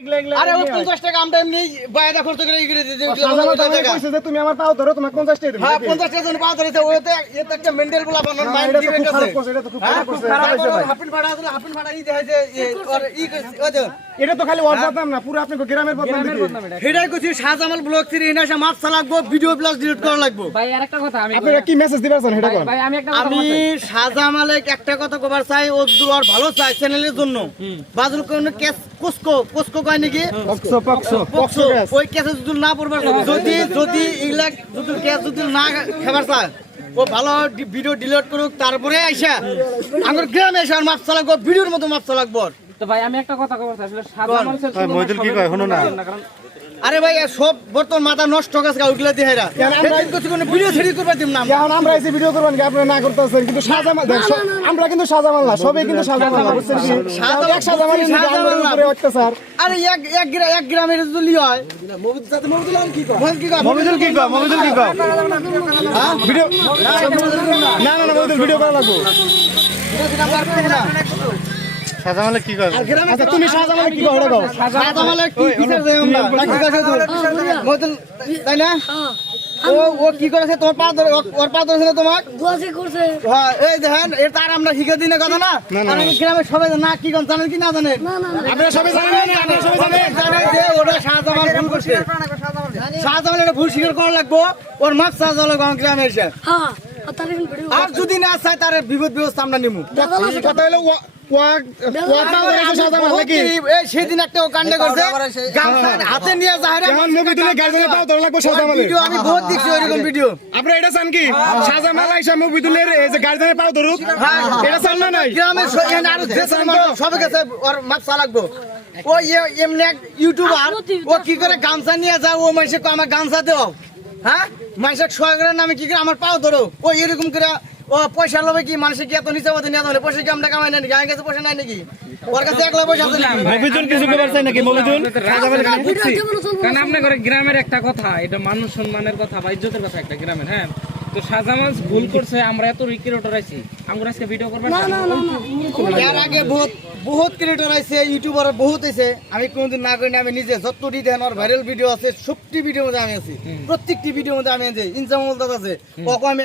আরে ওই 50 টাকা আমরা এমনি বাইরে খরচ করে ই করে দিতে কইছে যে তুমি আমার পাও ধরো তোমাকে 50 টাকা দেব। হ্যাঁ 50 টাকা জন্য পাও ধরেছে ওতে এত একটা মেন্টাল বলা বানানোর মাইন্ড দিবে কাছে এটা তো খুব খারাপ করছে। হাফিন ভাড়া দিলে হাফিন ভাড়া ই দেখাইছে আর ই করছে ওই যে এটা তো খালি ওর বদনাম না, পুরো আপনাকে গ্রামের বদনাম দিবে। হেডাই কইছি শাহজামাল ব্লগ থেকে এনাসা মাপসা লাগবো, ভিডিও প্লাস ডিলিট করা লাগবো। ভাই আরেকটা কথা আমি আপনারা কি মেসেজ দিবেন সেটা কোন? ভাই আমি একটা কথা আমি শাহজামালে একটা কথা কবার চাই, ও দুয়ার ভালো চাই চ্যানেলের জন্য। বাজুল কোন কেস কোসকো কয় নাকি পক্সো ওই কেসে যদি না পড়বার যদি ইগলা যদি কেস যদি না খাবার চায় ও ভালো ভিডিও ডিলিট করুক, তারপরে আইসা আমার গ্রামে এসে আর মাপসা লাগবো, ভিডিওর মতো মাপসা লাগবো। তো ভাই আমি একটা কথা কইতে আসলে সাধারণ মানুষের মইদুল কি কয় শুনো না। আরে ভাই সব বর্তমান মাথা নষ্ট গেছে ওইগুলা দেহেরা কিছু কোনো ভিডিও ছেড়ে করবা দিম না। এখন আমরা এসে ভিডিও করবেন কি আপনারা না করতেছেন, কিন্তু শাহজামাল আমরা কিন্তু শাহজামাল না, সবই কিন্তু শাহজামাল না, বুঝছেন কি? শাহজামালের উপরে অত্যাচার। আরে এক গ্রামের যদি হয় মমিদুল কি কয়? ভিডিও না মমিদুল ভিডিও করা লাগবে। শাহজামালে কি কয়? আচ্ছা তুমি শাহজামালে কি কয় ওটা কও। শাহজামালে কি বিচার দেই আমরা নাকি কাছে মদন তাই না? ও কি করেছে তোমার পা ধরে ওর পা ধরেছে না তোমার দোয়াজি করছে। হ্যাঁ এই দেখেন এর তার আমরা শিখে দিনে কথা না। আর আমি গ্রামের সবাই না কি কোন জানেন কি না জানেন? আপনারা সবাই জানেন না? আপনারা সবাই জানেন জানেন যে ওটা শাহজামাল ভুল করছে। শাহজামাল এটা ভুল স্বীকার করা লাগবো, ওর মাপ শাহজামাল গ্রামে এসে। হ্যাঁ আর তার এখন ভিডিও আর যদি না চায় তার বিপদ ব্যবস্থা আমরা নিমু। কথা হলো সেদিন একটা ও কাণ্ড করছে গামছা হাতে নিয়ে যাহারে এখন মমিদুলের গার্জেনের পাও ধরে লাগবে শাহজামালে। ভিডিও আমি বহুত দেখছি ওইরকম ভিডিও। আপনারা এটা চান কি শাহজামাল আইসা মমিদুলের এই যে গার্জেনের পাও ধরুক, এটা চান না নাই? গ্রামের সৈন্য আরো দেশের মানুষ সবার কাছে ওর মাপসা লাগবো। ও এমনি এক ইউটিউবার ও কি করে গামছা নিয়ে যায়, ও মানুষে আমার গামছা দেও, হ্যাঁ মানুষের সোয়াগের নামে কি করে আমার পাও ধরো, ও এরকম করে ও পয়সা লবে কি মানুষের কি এত নিচে পথে নিয়ে যাবে? পয়সা কি আমরা কামাই না নাকি? আমার কাছে পয়সা নাই নাকি? ওর কাছে একলা পয়সা আছে নাকি? মমিদুল কিছু কবার চাই নাকি? মমিদুল কারণ আপনি করে গ্রামের একটা কথা, এটা মানুষ সম্মানের কথা বা ইজ্জতের কথা একটা গ্রামের। হ্যাঁ তো শাহজামাল ভুল করছে, আমরা এত ক্রিয়েটর আছি, আমরা আজকে ভিডিও করবেন এর আগে বহুত ক্রিয়েটর আছে, ইউটিউবার বহুত আছে, আমি কোনদিন না করি না। আমি নিজে যতটি দেন ওর ভাইরাল ভিডিও আছে, সবটি ভিডিওর মধ্যে আমি আছি, প্রত্যেকটি ভিডিওর মধ্যে আমি আছি। ইনসামুল দাদা আছে, ওকে আমি